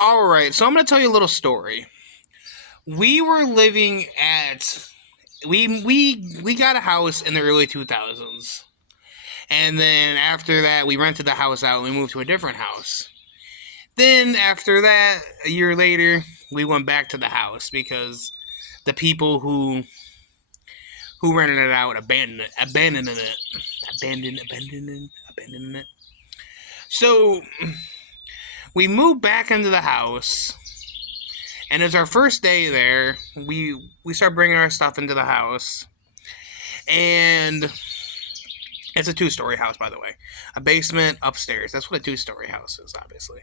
Alright, so I'm going to tell you a little story. We were living at. We got a house in the early 2000s. And then after that, we rented the house out and we moved to a different house. Then after that, a year later, we went back to the house because the people who rented it out abandoned it. So we moved back into the house, and it's our first day there. We start bringing our stuff into the house, and it's a two-story house, by the way, a basement upstairs. That's what a two-story house is, obviously.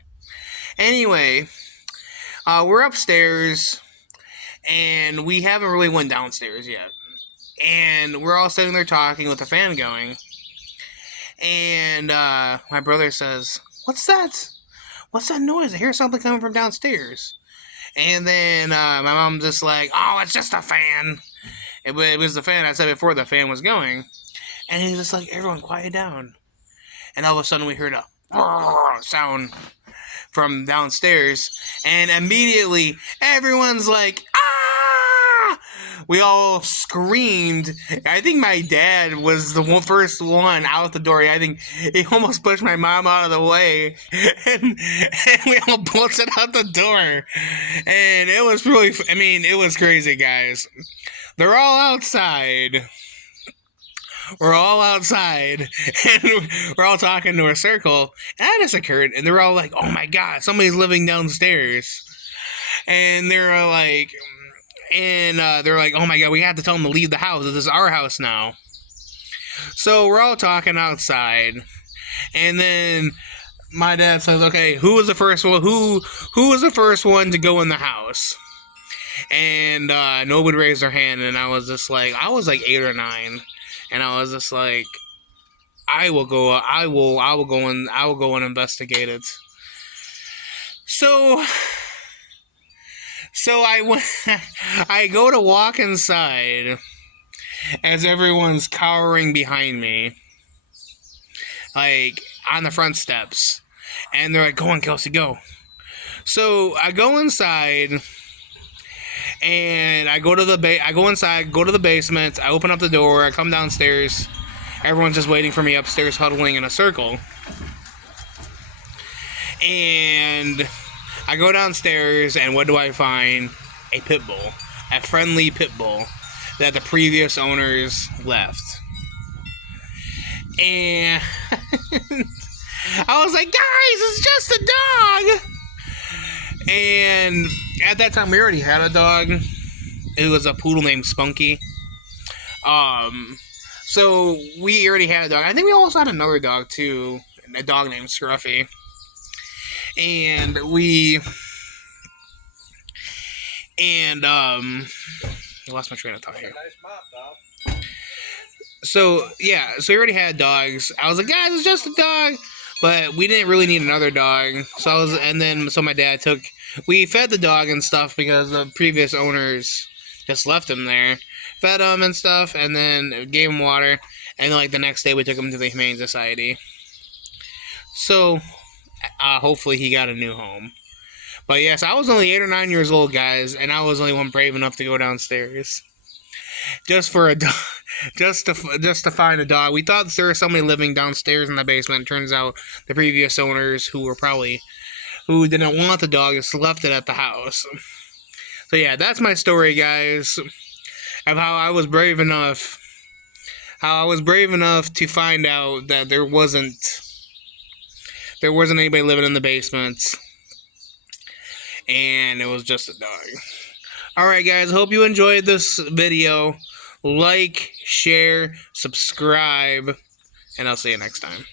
Anyway, we're upstairs, and we haven't really went downstairs yet. And we're all sitting there talking with the fan going. And my brother says, "What's that? What's that noise? I hear something coming from downstairs." And then my mom's just like, "Oh, it's just a fan." It was the fan I said before the fan was going. And he's just like, "Everyone quiet down." And all of a sudden we heard a sound from downstairs. And immediately everyone's like, "Ah!" We all screamed. I think my dad was the first one out the door. I think he almost pushed my mom out of the way, and we all bolted out the door. And it was really, I mean, it was crazy, guys. They're all outside. We're all outside, and we're all talking to a circle. And that just occurred, and they're all like, "Oh my god, somebody's living downstairs." And they're like, "Oh my god, we have to tell them to leave the house. This is our house now." So we're all talking outside, and then my dad says, "Okay, who was the first one? Who was the first one to go in the house?" And nobody raised their hand, and I was like 8 or 9, and I was just like, "I will go. I will go and investigate it." So I went. I go to walk inside as everyone's cowering behind me, like on the front steps, and they're like, "Go on, Kelsey, go." So I go inside, and I go to I go inside, go to the basement. I open up the door. I come downstairs. Everyone's just waiting for me upstairs, huddling in a circle. And I go downstairs, and what do I find? A pit bull. A friendly pit bull that the previous owners left. And I was like, "Guys, it's just a dog!" And at that time, we already had a dog. It was a poodle named Spunky. So we already had a dog. I think we also had another dog, too. A dog named Scruffy. And I lost my train of thought here. So yeah, so we already had dogs. I was like, "Guys, it's just a dog," but we didn't really need another dog. So my dad we fed the dog and stuff because the previous owners just left him there, fed him and stuff, and then gave him water. And then, like the next day, we took him to the Humane Society. So hopefully he got a new home. But yes, I was only 8 or 9 years old, guys, and I was the only one brave enough to go downstairs just for a dog, just to find a dog. We thought there was somebody living downstairs in the basement. Turns out the previous owners, who didn't want the dog, just left it at the house. So yeah, that's my story, guys, of how I was brave enough to find out that there wasn't anybody living in the basement, and it was just a dog. Alright, guys, hope you enjoyed this video. Like, share, subscribe, and I'll see you next time.